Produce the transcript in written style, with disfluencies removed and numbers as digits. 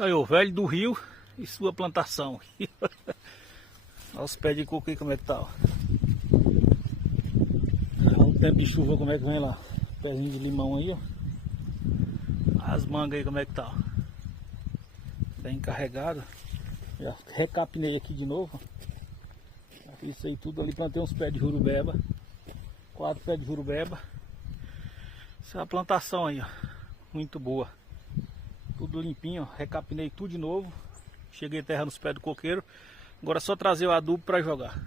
Aí, o velho do rio e sua plantação. Olha os pés de coco aí como é que tá, ó. Olha o tempo de chuva como é que vem lá. Pezinho de limão aí, ó. As mangas aí como é que tá, ó. Bem carregado. Já recapinei aqui de novo. Já fiz isso aí tudo ali, plantei uns pés de jurubeba. 4 pés de jurubeba. Essa é a plantação aí, ó. Muito boa. Tudo limpinho, ó. Recapinei tudo de novo. Cheguei terra nos pés do coqueiro. Agora é só trazer o adubo para jogar.